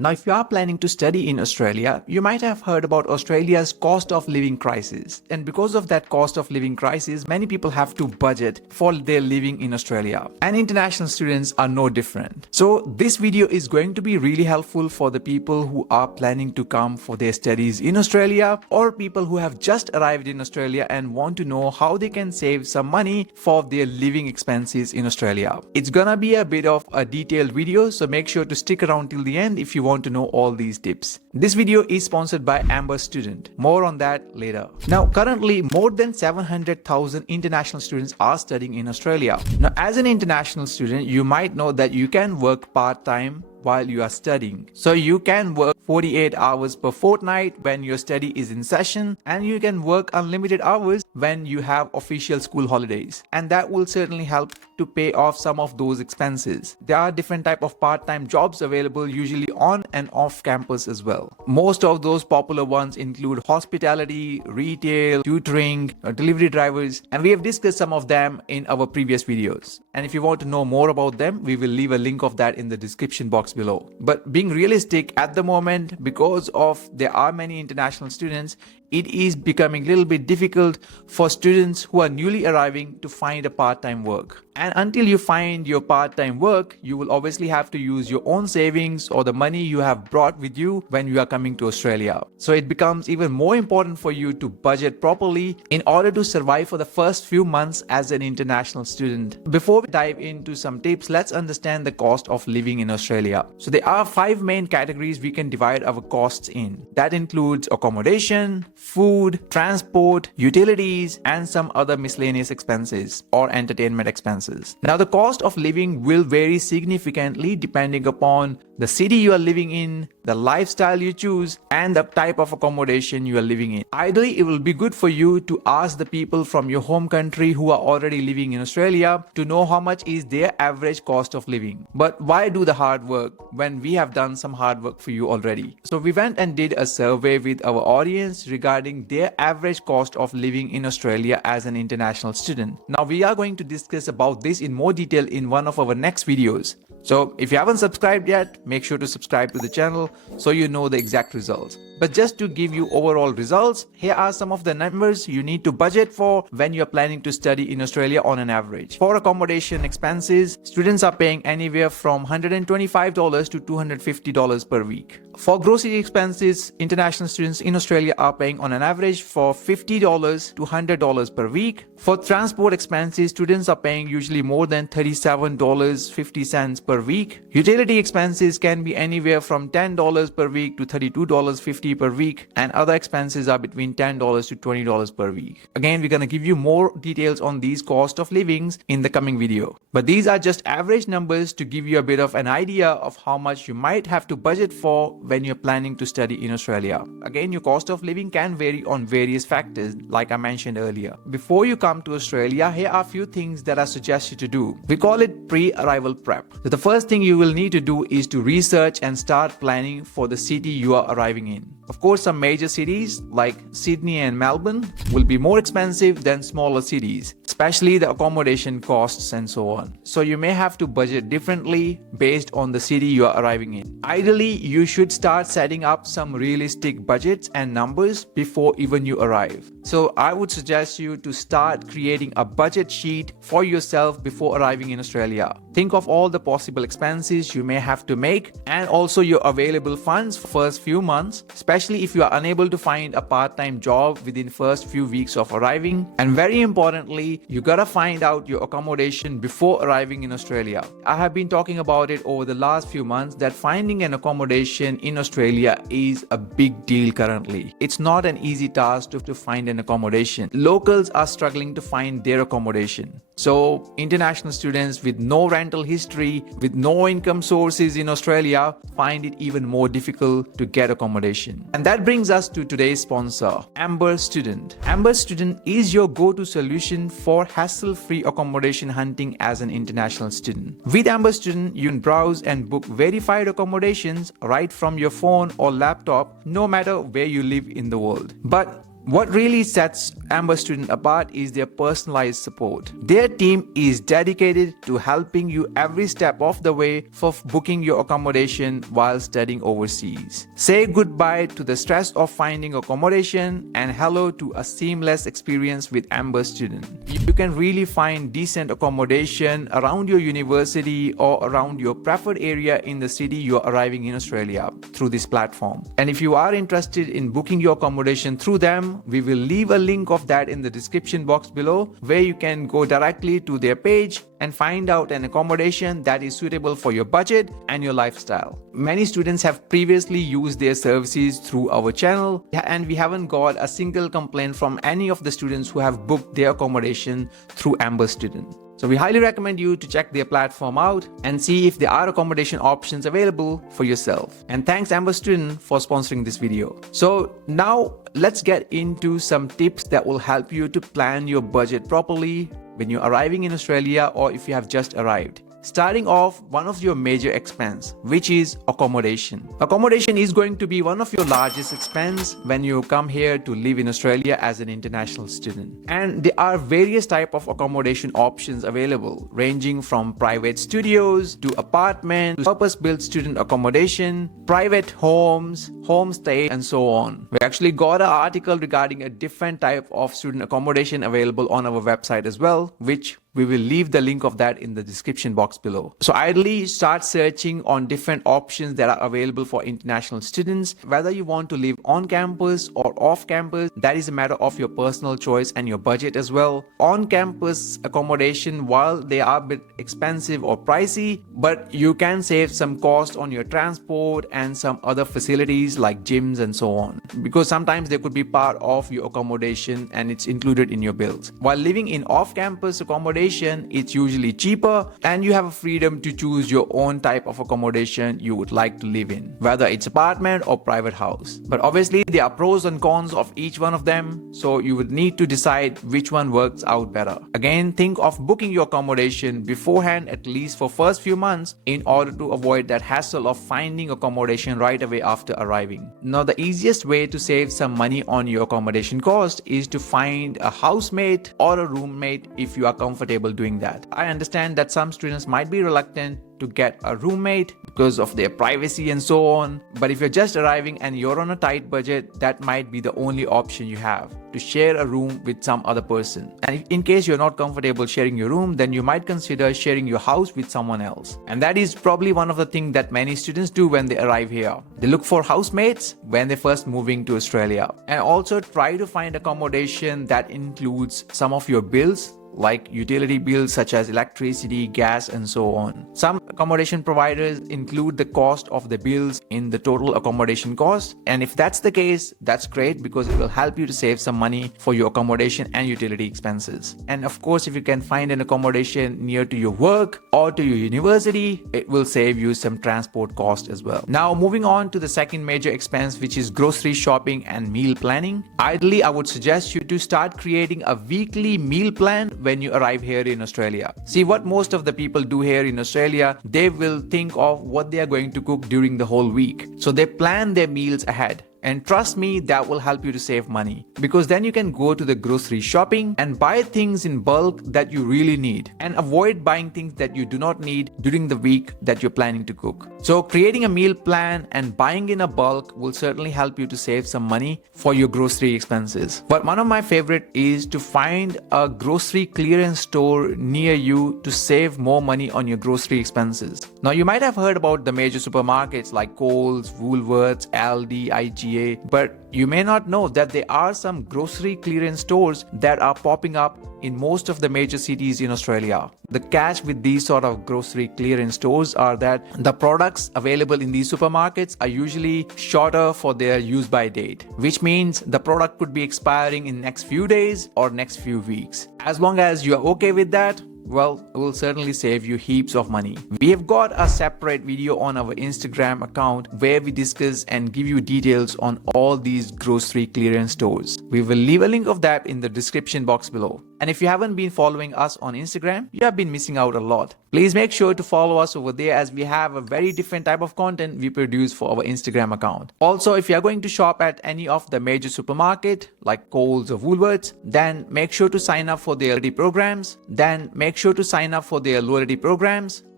Now, if you are planning to study in Australia, you might have heard about Australia's cost of living crisis. And because of that cost of living crisis, many people have to budget for their living in Australia. And international students are no different. So this video is going to be really helpful for the people who are planning to come for their studies in Australia, or people who have just arrived in Australia and want to know how they can save some money for their living expenses in Australia. It's gonna be a bit of a detailed video, so make sure to stick around till the end if you want to know all these tips. This video is sponsored by Amber Student. More on that later. Now, currently more than 700,000 international students are studying in Australia. Now, as an international student, you might know that you can work part-time while you are studying. So you can work 48 hours per fortnight when your study is in session, and you can work unlimited hours when you have official school holidays. And that will certainly help to pay off some of those expenses. There are different type of part-time jobs available, usually on and off campus as well. Most of those popular ones include hospitality, retail, tutoring, delivery drivers, and we have discussed some of them in our previous videos. And if you want to know more about them, we will leave a link of that in the description box below. But being realistic, at the moment, because of there are many international students, it is becoming a little bit difficult for students who are newly arriving to find a part-time work. And until you find your part-time work, you will obviously have to use your own savings or the money you have brought with you when you are coming to Australia. So it becomes even more important for you to budget properly in order to survive for the first few months as an international student. Before we dive into some tips, let's understand the cost of living in Australia. So there are 5 main categories we can divide our costs in. That includes accommodation, food, transport, utilities, and some other miscellaneous expenses or entertainment expenses. Now, the cost of living will vary significantly depending upon the city you are living in, the lifestyle you choose, and the type of accommodation you are living in. Ideally, it will be good for you to ask the people from your home country who are already living in Australia to know how much is their average cost of living. But why do the hard work when we have done some hard work for you already? So we went and did a survey with our audience regarding their average cost of living in Australia as an international student. Now, we are going to discuss about this in more detail in one of our next videos. So if you haven't subscribed yet, make sure to subscribe to the channel so you know the exact results. But just to give you overall results, here are some of the numbers you need to budget for when you're planning to study in Australia on an average. For accommodation expenses, students are paying anywhere from $125 to $250 per week. For grocery expenses, international students in Australia are paying on an average for $50 to $100 per week. For transport expenses, students are paying usually more than $37.50 per week. Utility expenses can be anywhere from $10 per week to $32.50 per week, and other expenses are between $10 to $20 per week. Again, we're going to give you more details on these cost of livings in the coming video. But these are just average numbers to give you a bit of an idea of how much you might have to budget for when you're planning to study in Australia. Again, your cost of living can vary on various factors, like I mentioned earlier. Before you come to Australia, here are a few things that I suggest you to do. We call it pre-arrival prep. So the first thing you will need to do is to research and start planning for the city you are arriving in. Of course, some major cities like Sydney and Melbourne will be more expensive than smaller cities, especially the accommodation costs and so on. So you may have to budget differently based on the city you are arriving in. Ideally, you should start setting up some realistic budgets and numbers before even you arrive. So I would suggest you to start creating a budget sheet for yourself before arriving in Australia. Think of all the possible expenses you may have to make, and also your available funds for first few months, especially if you are unable to find a part-time job within first few weeks of arriving. And very importantly, you gotta find out your accommodation before arriving in Australia. I have been talking about it over the last few months that finding an accommodation in Australia is a big deal currently. It's not an easy task to find an accommodation. Locals are struggling to find their accommodation. So international students with no rental history, with no income sources in Australia, find it even more difficult to get accommodation. And that brings us to today's sponsor, Amber Student. Amber Student is your go-to solution for hassle-free accommodation hunting as an international student. With Amber Student, you can browse and book verified accommodations right from your phone or laptop, no matter where you live in the world. But What really sets Amber Student apart is their personalized support. Their team is dedicated to helping you every step of the way for booking your accommodation while studying overseas. Say goodbye to the stress of finding accommodation and hello to a seamless experience with Amber Student. You can really find decent accommodation around your university or around your preferred area in the city you're arriving in Australia through this platform. And if you are interested in booking your accommodation through them, we will leave a link of that in the description box below, where you can go directly to their page and find out an accommodation that is suitable for your budget and your lifestyle. Many students have previously used their services through our channel, and we haven't got a single complaint from any of the students who have booked their accommodation through Amber Student. So we highly recommend you to check their platform out and see if there are accommodation options available for yourself. And thanks Amber Student for sponsoring this video. So now let's get into some tips that will help you to plan your budget properly when you're arriving in Australia or if you have just arrived. Starting off, one of your major expense, which is accommodation. Accommodation is going to be one of your largest expense when you come here to live in Australia as an international student. And there are various type of accommodation options available, ranging from private studios to apartments, purpose-built student accommodation, private homes, homestay, and so on. We actually got an article regarding a different type of student accommodation available on our website as well, which we will leave the link of that in the description box below. So ideally, start searching on different options that are available for international students. Whether you want to live on campus or off campus, that is a matter of your personal choice and your budget as well. On campus accommodation, while they are a bit expensive or pricey, but you can save some cost on your transport and some other facilities like gyms and so on, because sometimes they could be part of your accommodation and it's included in your bills. While living in off-campus accommodation, it's usually cheaper and you have a freedom to choose your own type of accommodation you would like to live in, whether it's apartment or private house. But obviously there are pros and cons of each one of them, so you would need to decide which one works out better. Again, think of booking your accommodation beforehand, at least for first few months, in order to avoid that hassle of finding accommodation right away after arriving. Now, the easiest way to save some money on your accommodation cost is to find a housemate or a roommate if you are comfortable doing that. I understand that some students might be reluctant to get a roommate because of their privacy and so on, but if you're just arriving and you're on a tight budget, that might be the only option you have, to share a room with some other person. And in case you're not comfortable sharing your room, then you might consider sharing your house with someone else. And that is probably one of the things that many students do when they arrive here. They look for housemates when they're first moving to Australia, and also try to find accommodation that includes some of your bills, like utility bills such as electricity, gas, and so on. Some accommodation providers include the cost of the bills in the total accommodation cost, and if that's the case, that's great because it will help you to save some money for your accommodation and utility expenses. And of course, if you can find an accommodation near to your work or to your university, it will save you some transport cost as well. Now, moving on to the second major expense, which is grocery shopping and meal planning. Ideally, I would suggest you to start creating a weekly meal plan when you arrive here in Australia. See, what most of the people do here in Australia, they will think of what they are going to cook during the whole week. So they plan their meals ahead. And trust me, that will help you to save money, because then you can go to the grocery shopping and buy things in bulk that you really need, and avoid buying things that you do not need during the week that you're planning to cook. So creating a meal plan and buying in a bulk will certainly help you to save some money for your grocery expenses. But one of my favorite is to find a grocery clearance store near you to save more money on your grocery expenses. Now, you might have heard about the major supermarkets like Coles, Woolworths, Aldi, IGA, but you may not know that there are some grocery clearance stores that are popping up in most of the major cities in Australia. The catch with these sort of grocery clearance stores are that the products available in these supermarkets are usually shorter for their use by date, which means the product could be expiring in next few days or next few weeks. As long as you are okay with that, well, it will certainly save you heaps of money. We have got a separate video on our Instagram account where we discuss and give you details on all these grocery clearance stores. We will leave a link of that in the description box below. And if you haven't been following us on Instagram, you have been missing out a lot. Please make sure to follow us over there as we have a very different type of content we produce for our Instagram account. Also, if you are going to shop at any of the major supermarket like Coles or Woolworths, then make sure to sign up for their loyalty programs.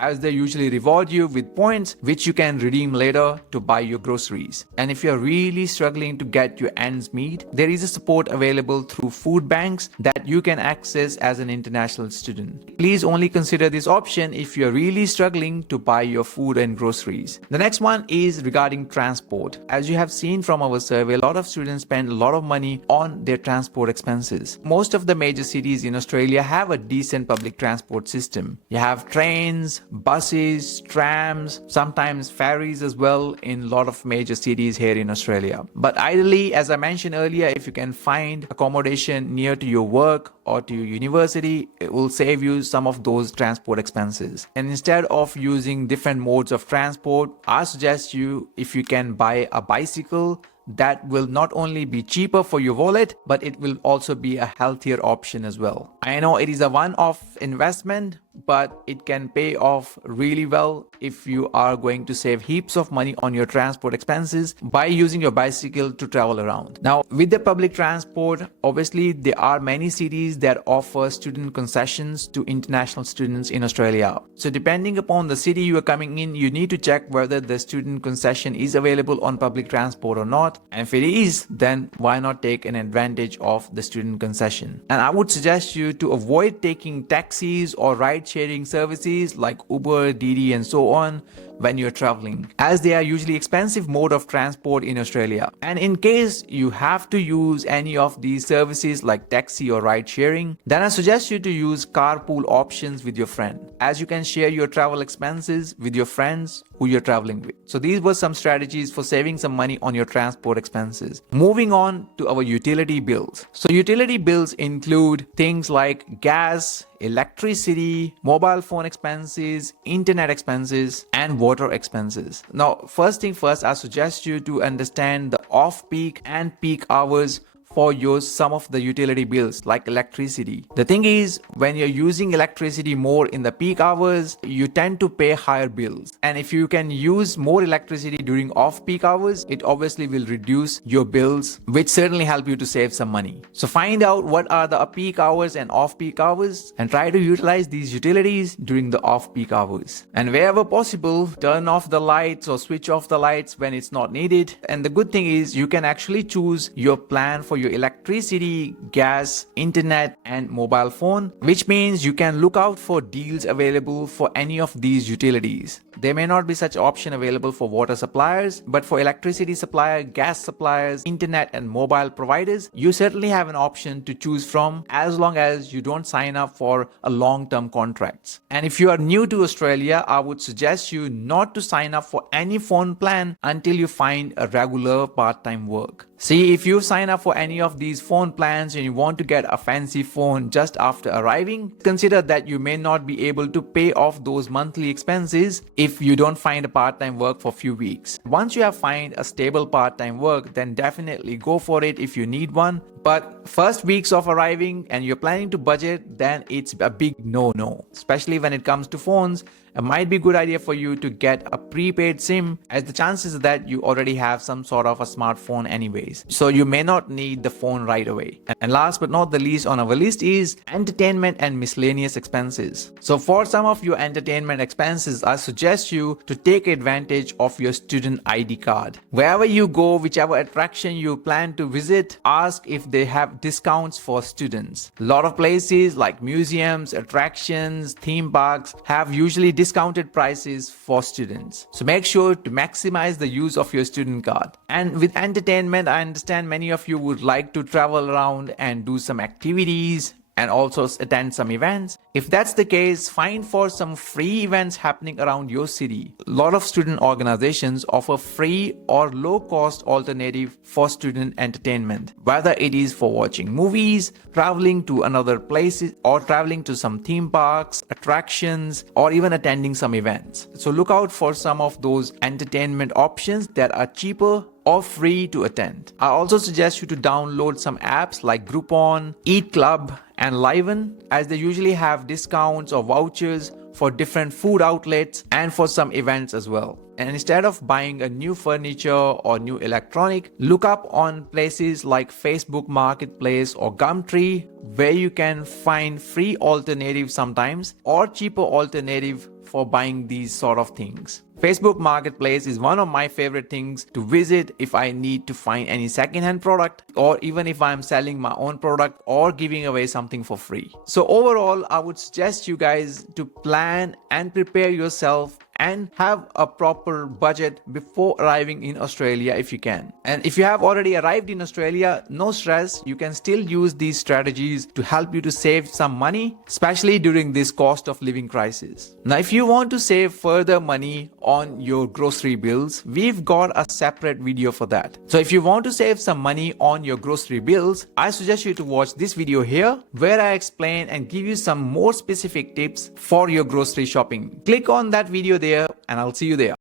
As they usually reward you with points which you can redeem later to buy your groceries. And if you're really struggling to get your ends meet, there is a support available through food banks that you can access as an international student. Please only consider this option if you're really struggling to buy your food and groceries. The next one is regarding transport. As you have seen from our survey, a lot of students spend a lot of money on their transport expenses. Most of the major cities in Australia have a decent public transport system. You have trains, buses, trams, sometimes ferries as well in a lot of major cities here in Australia. But ideally, as I mentioned earlier, if you can find accommodation near to your work or to your university, it will save you some of those transport expenses. And instead of using different modes of transport, I suggest you, if you can buy a bicycle, that will not only be cheaper for your wallet, but it will also be a healthier option as well. I know it is a one-off investment, but it can pay off really well if you are going to save heaps of money on your transport expenses by using your bicycle to travel around. Now, with the public transport, obviously there are many cities that offer student concessions to international students in Australia. So depending upon the city you are coming in, you need to check whether the student concession is available on public transport or not. And if it is, then why not take an advantage of the student concession? And I would suggest you to avoid taking taxis or ride-sharing services like Uber, Didi, and so on when you're traveling, as they are usually expensive mode of transport in Australia. And in case you have to use any of these services like taxi or ride sharing, then I suggest you to use carpool options with your friend, as you can share your travel expenses with your friends who you're traveling with. So these were some strategies for saving some money on your transport expenses. Moving on to our utility bills. So utility bills include things like gas, electricity, mobile phone expenses, internet expenses, and water expenses. Now, first thing first, I suggest you to understand the off-peak and peak hours for some of the utility bills like electricity. The thing is, when you're using electricity more in the peak hours, you tend to pay higher bills. And if you can use more electricity during off-peak hours, it obviously will reduce your bills, which certainly help you to save some money. So find out what are the peak hours and off-peak hours and try to utilize these utilities during the off-peak hours. And wherever possible, turn off the lights or switch off the lights when it's not needed. And the good thing is, you can actually choose your plan for your electricity, gas, internet, and mobile phone, which means you can look out for deals available for any of these utilities. There may not be such option available for water suppliers, but for electricity supplier, gas suppliers, internet, and mobile providers, you certainly have an option to choose from, as long as you don't sign up for a long-term contracts. And if you are new to Australia, I would suggest you not to sign up for any phone plan until you find a regular part-time work. See, if you sign up for any of these phone plans and you want to get a fancy phone just after arriving, consider that you may not be able to pay off those monthly expenses if you don't find a part-time work for a few weeks. Once you have found a stable part-time work, then definitely go for it if you need one. But first weeks of arriving and you're planning to budget, then it's a big no-no. Especially when it comes to phones, it might be a good idea for you to get a prepaid SIM, as the chances are that you already have some sort of a smartphone anyways. So you may not need the phone right away. And last but not the least on our list is entertainment and miscellaneous expenses. So for some of your entertainment expenses, I suggest you to take advantage of your student ID card. Wherever you go, whichever attraction you plan to visit, ask if they have discounts for students. A lot of places like museums, attractions, theme parks have usually discounted prices for students. So make sure to maximize the use of your student card. And with entertainment, I understand many of you would like to travel around and do some activities and also attend some events. If that's the case, find for some free events happening around your city. A lot of student organizations offer free or low-cost alternative for student entertainment, whether it is for watching movies, traveling to another places, or traveling to some theme parks, attractions, or even attending some events. So look out for some of those entertainment options that are cheaper or free to attend. I also suggest you to download some apps like Groupon, Eat Club, and Liven, as they usually have discounts or vouchers for different food outlets and for some events as well. And instead of buying a new furniture or new electronic, look up on places like Facebook Marketplace or Gumtree, where you can find free alternatives sometimes or cheaper alternative for buying these sort of things. Facebook Marketplace is one of my favorite things to visit if I need to find any secondhand product, or even if I'm selling my own product or giving away something for free. So overall, I would suggest you guys to plan and prepare yourself and have a proper budget before arriving in Australia if you can. And if you have already arrived in Australia, no stress, you can still use these strategies to help you to save some money, especially during this cost of living crisis. Now, if you want to save further money on your grocery bills, we've got a separate video for that. So if you want to save some money on your grocery bills, I suggest you to watch this video here, where I explain and give you some more specific tips for your grocery shopping. Click on that video there and I'll see you there.